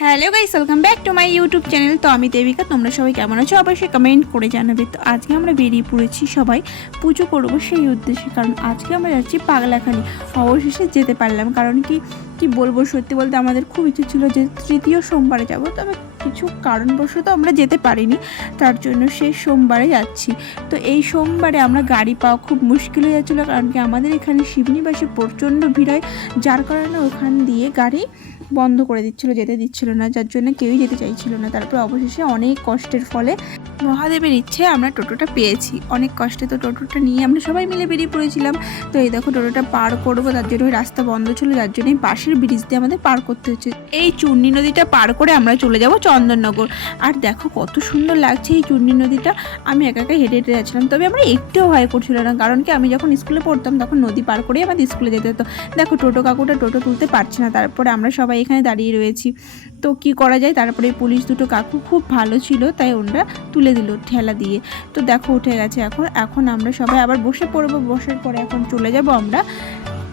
Hello guys, welcome back to my YouTube channel. তো আমি দেবিকা, তোমরা সবাই কেমন আছো অবশ্যই কমেন্ট করে জানাবে। তো আজকে আমরা বেরিয়ে পড়েছি সবাই পুজো করবো সেই উদ্দেশ্যে, কারণ আজকে আমরা যাচ্ছি পাগলাখালি। অবশেষে যেতে পারলাম, কারণ কি বলবো, সত্যি বলতে আমাদের খুব ইচ্ছে ছিল যে তৃতীয় সোমবারে যাব, তবে কিছু কারণবশত আমরা যেতে পারিনি, তার জন্য শেষ সোমবারে যাচ্ছি। তো এই সোমবারে আমরা গাড়ি পাওয়া খুব মুশকিল হয়ে যাচ্ছিলো, কারণ কি আমাদের এখানে শিবনিবাসে প্রচণ্ড ভিড় হয়, যার কারণে ওখান দিয়ে গাড়ি বন্ধ করে দিচ্ছিলো, যেতে দিচ্ছিল না, যার জন্য কেউই যেতে চাইছিল না। তারপর অবশেষে অনেক কষ্টের ফলে মহাদেবের ইচ্ছে আমরা টোটোটা পেয়েছি। অনেক কষ্টে তো টোটোটা নিয়ে আমরা সবাই মিলে বেরিয়ে পড়েছিলাম। তো এই দেখো টোটোটা পার করবো, তার জন্য ওই রাস্তা বন্ধ ছিল, যার জন্য পাশের ব্রিজ দিয়ে আমাদের পার করতে হচ্ছে। এই চূর্ণী নদীটা পার করে আমরা চলে যাব চন্দননগর। আর দেখো কত সুন্দর লাগছে এই চূর্ণী নদীটা। আমি একা একা হেঁটে হেঁটে যাচ্ছিলাম, তবে আমরা একটুও ভয় করছিল না, কারণ কি আমি যখন স্কুলে পড়তাম তখন নদী পার করেই আমাদের স্কুলে যেতে হতো। দেখো টোটো কাকুটা টোটো তুলতে পারছে না, তারপরে আমরা সবাই এখানে দাঁড়িয়ে রয়েছি। তো কি করা যায়, তারপরে পুলিশ দুটো কাকু খুব ভালো ছিল, তাই ওনারা তুলে দিল ঠেলা দিয়ে। তো দেখো উঠে গেছে। এখন আমরা সবাই আবার বসে পড়বো। বসার পরে এখন চলে যাব আমরা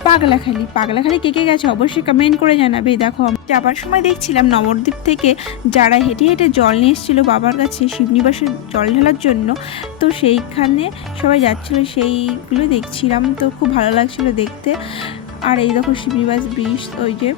পাগলাখালি কে কে গেছে অবশ্যই কমেন্ট করে জানাবে। দেখো যাবার সময় দেখছিলাম নবদ্বীপ থেকে যারা হেঁটে হেঁটে জল নিয়ে এসেছিলো বাবার কাছে শিবনিবাসের জল ঢালার জন্য, তো সেইখানে সবাই যাচ্ছিলো, সেইগুলো দেখছিলাম, তো খুব ভালো লাগছিলো দেখতে। আর এই দেখো শিবনিবাস ব্রিজ, ওই যে,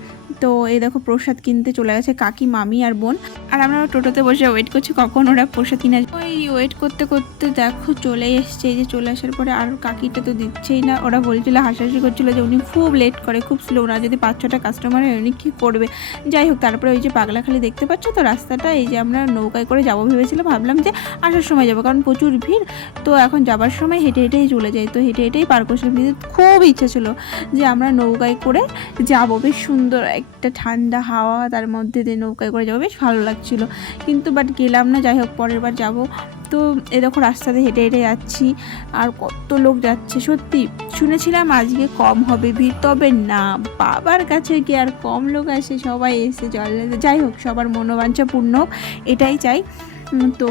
তো এই দেখো প্রসাদ কিনতে চলে গেছে কাকি, মামি আর বোন, আর আমরা টোটোতে বসে ওয়েট করছি কখন ওরা প্রসাদ কিনে। ওই ওয়েট করতে করতে দেখো চলে এসছে। এই যে চলে আসার পরে আর কাকিটা তো দিচ্ছেই না, ওরা বলছিল, হাসাহাসি করছিল যে উনি খুব লেট করে, খুব স্লো, ওরা যদি 5-6টা কাস্টমার হয় উনি কী করবে। যাই হোক, তারপরে ওই যে পাগলাখালি দেখতে পাচ্ছ তো রাস্তাটা, এই যে আমরা নৌকায় করে যাবো ভেবেছিলাম, ভাবলাম যে আসার সময় যাবো, কারণ প্রচুর ভিড়, তো এখন যাবার সময় হেঁটে হেঁটেই চলে যাই। তো হেঁটে হেঁটেই পার করছিলাম, কিন্তু খুব ইচ্ছে ছিল যে আমরা নৌকায় করে যাবো, বেশ সুন্দর একটা ঠান্ডা হাওয়া, তার মধ্যে দিয়ে নৌকায় করে যাবো, বেশ ভালো লাগছিলো, কিন্তু বাট গেলাম না। যাই হোক, পরের বার যাবো। তো এ দেখো রাস্তাতে হেঁটে হেঁটে যাচ্ছি, আর কত লোক যাচ্ছে। সত্যি শুনেছিলাম আজকে কম হবে ভিড়, তবে না, বাবার কাছে কি আর কম লোক আসে, সবাই এসে জল। যাই হোক, সবার মনোবাঞ্ছা পূর্ণ হোক, এটাই চাই। তো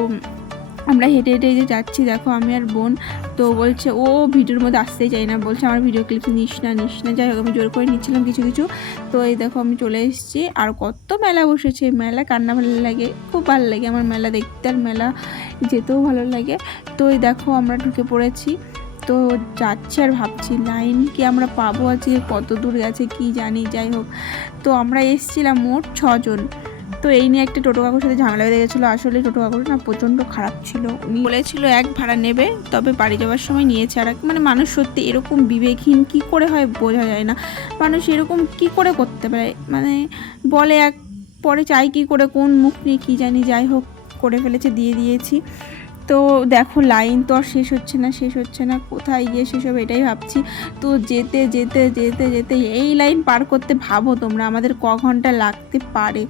আমরা হেঁটে হেঁটে যে যাচ্ছি, দেখো আমি আর বোন, তো বলছে ও ভিডিওর মধ্যে আসতেই চাই না, বলছে আমার ভিডিও ক্লিপস নিস না। যাই হোক, আমি জোর করে নিচ্ছিলাম কিছু কিছু। তো এই দেখো আমি চলে এসেছি। আর কত মেলা বসেছে, মেলা কান্না ভালো লাগে, খুব ভালো লাগে আমার মেলা দেখতে, আর মেলা যেতেও ভালো লাগে। তো এই দেখো আমরা ঢুকে পড়েছি, তো যাচ্ছি আর ভাবছি লাইন কি আমরা পাবো, আজকে কত দূর গেছে কি জানি। যাই হোক, তো আমরা এসেছিলাম মোট 6 জন। তো এই নিয়ে একটা টোটো কাকুর সাথে ঝামেলা বেঁধে গেছিলো। আসলে টোটো কাকুর না প্রচণ্ড খারাপ ছিল, উনি বলেছিল 1 ভাড়া নেবে, তবে বাড়ি যাওয়ার সময় নিয়েছে। আর মানে মানুষ সত্যি এরকম বিবেকহীন কী করে হয় বোঝা যায় না, মানুষ এরকম কি করে করতে পারে, মানে বলে এক, পরে চাই কি করে, কোন মুখ নিয়ে কী জানি। যাই হোক, করে ফেলেছে, দিয়ে দিয়েছি। তো দেখো লাইন তো আর শেষ হচ্ছে না, কোথায় গিয়ে শেষ হবে এটাই ভাবছি। তো যেতে যেতে যেতে যেতে এই লাইন পার করতে ভাবো তোমরা আমাদের ক ঘন্টা লাগতে পারে।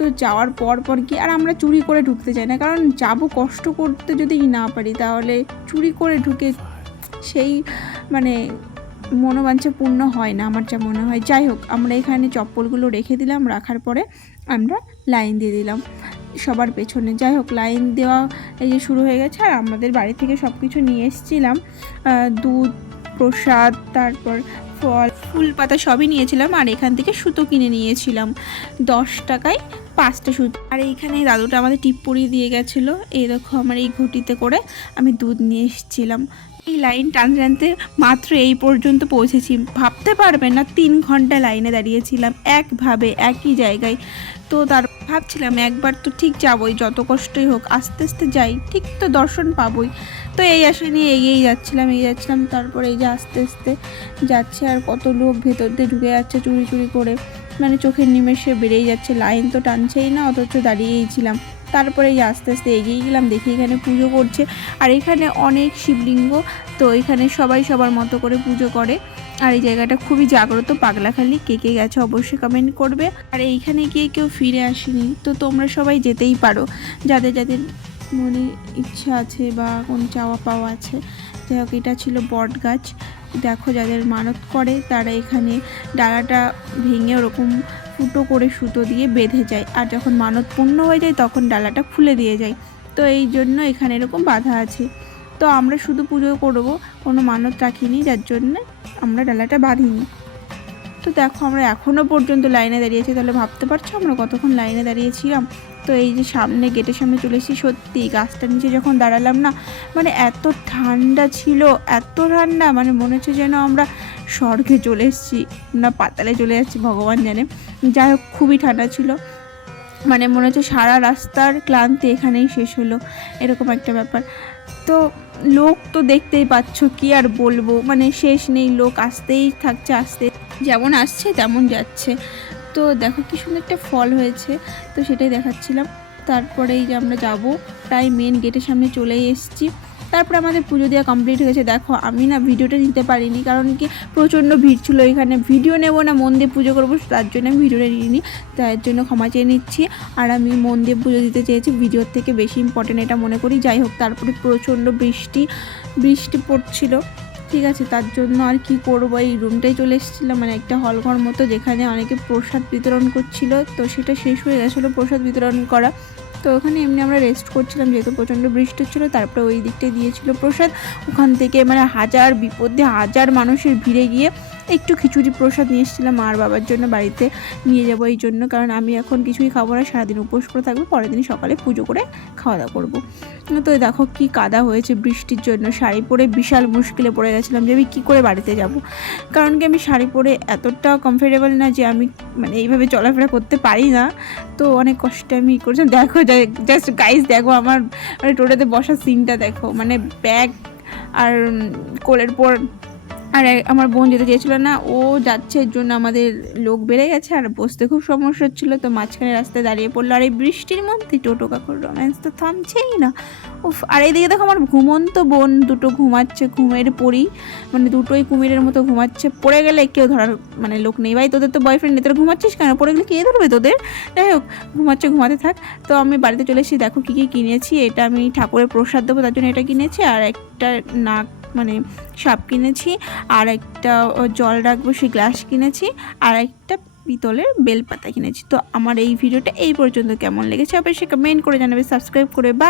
তো যাওয়ার পর কি, আর আমরা চুরি করে ঢুকতে চাই না, কারণ যাব কষ্ট করতে যদি না পারি, তাহলে চুরি করে ঢুকে সেই মানে মনোবাঞ্ছা পূর্ণ হয় না, আমার যা মনে হয়। যাই হোক, আমরা এখানে চপ্পলগুলো রেখে দিলাম, রাখার পরে আমরা লাইন দিয়ে দিলাম সবার পেছনে। যাই হোক, লাইন দেওয়া এই যে শুরু হয়ে গেছে। আর আমাদের বাড়ি থেকে সব কিছু নিয়ে এসেছিলাম, দুধ, প্রসাদ, তারপর ফল, ফুল পাতা সবই নিয়েছিলাম। আর এখান থেকে সুতো কিনে নিয়েছিলাম 10 টাকায় 5টা সুতো। আর এইখানে দাদুটা আমাদের টিপ পরিয়ে দিয়ে গেছিলো। এই দেখো আমার এই ঘটিতে করে আমি দুধ নিয়ে এসেছিলাম। এই লাইন টানতে টানতে মাত্র এই পর্যন্ত পৌঁছেছি, ভাবতে পারবেন না 3 ঘন্টা লাইনে দাঁড়িয়েছিলাম একভাবে একই জায়গায়। তো তার ভাবছিলাম একবার তো ঠিক যাবই, যত কষ্টই হোক আস্তে আস্তে যাই, ঠিক তো দর্শন পাবই। তো এই আশা নিয়ে এগিয়েই যাচ্ছিলাম। তারপরে এই যে আস্তে আস্তে যাচ্ছে, আর কত লোক ভেতর দিয়ে ঢুকে যাচ্ছে চুরি চুরি করে, মানে চোখের নিমেষে বেড়েই যাচ্ছে। লাইন তো টানছেই না, অথচ দাঁড়িয়েই ছিলাম। তারপরে এই আস্তে আস্তে এগিয়ে গেলাম, দেখি এখানে পুজো করছে, আর এখানে অনেক শিবলিঙ্গ। তো এখানে সবাই সবার মতো করে পুজো করে। আর এই জায়গাটা খুবই জাগ্রত, পাগলাখালি। কে কে গেছে অবশ্যই কমেন্ট করবে। আর এইখানে গিয়ে কেউ ফিরে আসেনি, তো তোমরা সবাই যেতেই পারো, যাদের যাদের মনে ইচ্ছা আছে বা কোন চাওয়া পাওয়া আছে। যাই হোক, এটা ছিল বট গাছ। দেখো যাদের মানত করে তারা এখানে ডালাটা ভেঙে ওরকম ফুটো করে সুতো দিয়ে বেঁধে যায়, আর যখন মানত পূর্ণ হয়ে যায় তখন ডালাটা খুলে দিয়ে যায়। তো এই জন্য এখানে এরকম বাঁধা আছে। তো আমরা শুধু পুজো করবো, কোনো মানত রাখিনি, যার জন্য আমরা ডালাটা বাঁধিনি। তো দেখো আমরা এখনও পর্যন্ত লাইনে দাঁড়িয়েছি, তাহলে ভাবতে পারছো আমরা কতক্ষণ লাইনে দাঁড়িয়েছিলাম। তো এই যে সামনে গেটের সামনে চলে এসেছি, সত্যি গাছটার নিচে যখন দাঁড়ালাম না, মানে এত ঠান্ডা ছিল, এত ঠান্ডা, মানে মনে হচ্ছে যেন আমরা স্বর্গে চলে এসেছি না পাতালে চলে যাচ্ছি ভগবান জানে। যাই হোক খুবই ঠান্ডা ছিল, মানে মনে হচ্ছে সারা রাস্তার ক্লান্তি এখানেই শেষ হলো, এরকম একটা ব্যাপার। তো লোক তো দেখতেই পাচ্ছ, কি আর বলবো, মানে শেষ নেই, লোক আসতেই থাকছে, আসতে যেমন আসছে তেমন যাচ্ছে। তো দেখো কি সুন্দর একটা ফল হয়েছে, তো সেটাই দেখাচ্ছিলাম। তারপরে এই যে আমরা যাব, প্রায় মেন গেটের সামনে চলেই এসেছি। তারপরে আমাদের পুজো দেওয়া কমপ্লিট হয়ে গেছে। দেখো আমি না ভিডিওটা নিতে পারিনি, কারণ কি প্রচণ্ড ভিড় ছিল এখানে, ভিডিও নেব না মন দিয়ে পুজো করবো, তার জন্য আমি ভিডিওটা নিইনি, তার জন্য ক্ষমা চেয়ে নিচ্ছি। আর আমি মন দিয়ে পুজো দিতে চেয়েছি, ভিডিওর থেকে বেশি ইম্পর্টেন্ট এটা মনে করি। যাই হোক, তারপরে প্রচণ্ড বৃষ্টি পড়ছিল, ঠিক আছে, তার জন্য আর কি করব, এই রুমটাই চলে এসেছিলাম, মানে একটা হলঘর মতো, যেখানে অনেকে প্রসাদ বিতরণ করছিল। তো সেটা শেষ হয়ে গেছিলো প্রসাদ বিতরণ করা, তো ওখানে এমনি আমরা রেস্ট করছিলাম যেহেতু প্রচণ্ড বৃষ্টি হচ্ছিলো। তারপরে ওই দিকটায় দিয়েছিল প্রসাদ, ওখান থেকে মানে হাজার মানুষের ভিড়ে গিয়ে একটু খিচুড়ি প্রসাদ নিয়ে এসেছিলাম মার বাবার জন্য, বাড়িতে নিয়ে যাবো এই জন্য, কারণ আমি এখন কিছুই খাবো না, সারাদিন উপোস করে থাকবো, পরের দিন সকালে পুজো করে খাওয়া দাওয়া করবো। তো দেখো কি কাদা হয়েছে বৃষ্টির জন্য, শাড়ি পরে বিশাল মুশকিলে পড়ে গেছিলাম যে আমি কী করে বাড়িতে যাব, কারণ কি আমি শাড়ি পরে এতটা কমফোর্টেবল না যে আমি মানে এইভাবে চলাফেরা করতে পারি না। তো অনেক কষ্টে আমি করেছিলাম। দেখো জাস্ট গাইস, দেখো আমার মানে টোটোতে বসার সিনটা দেখো, মানে ব্যাগ আর কোলের পর, আর আমার বোন যেতে চেয়েছিল না, ও যাচ্ছে, এর জন্য আমাদের লোক বেড়ে গেছে আর বসতে খুব সমস্যা হচ্ছিলো। তো মাঝখানে রাস্তায় দাঁড়িয়ে পড়লো, আর এই বৃষ্টির মধ্যে টোটো কাকুর রোম্যান্স তো থামছেই না। উফ, আর এইদিকে দেখো আমার ঘুমন্ত বোন দুটো ঘুমাচ্ছে, ঘুমের পড়ি, মানে দুটোই কুমিরের মতো ঘুমাচ্ছে, পড়ে গেলে কেউ ধরার মানে লোক নেই। ভাই তোদের তো বয়ফ্রেন্ড নেই, তোরা ঘুমাচ্ছিস কেন, পড়ে গেলে কে ধরবে তোদের? যাই হোক, ঘুমাতে থাক। তো আমি বাড়িতে চলে এসেছি, দেখো কী কিনেছি, এটা আমি ঠাকুরের প্রসাদ দেবো তার জন্য এটা কিনেছি, আর একটা নাক মানে সাপ কিনেছি, আর একটা জল রাখবো সেই গ্লাস কিনেছি, আর একটা পিতলের বেলপাতা কিনেছি। তো আমার এই ভিডিওটা এই পর্যন্ত কেমন লেগেছে অবশ্যই কমেন্ট করে জানাবে, সাবস্ক্রাইব করে বা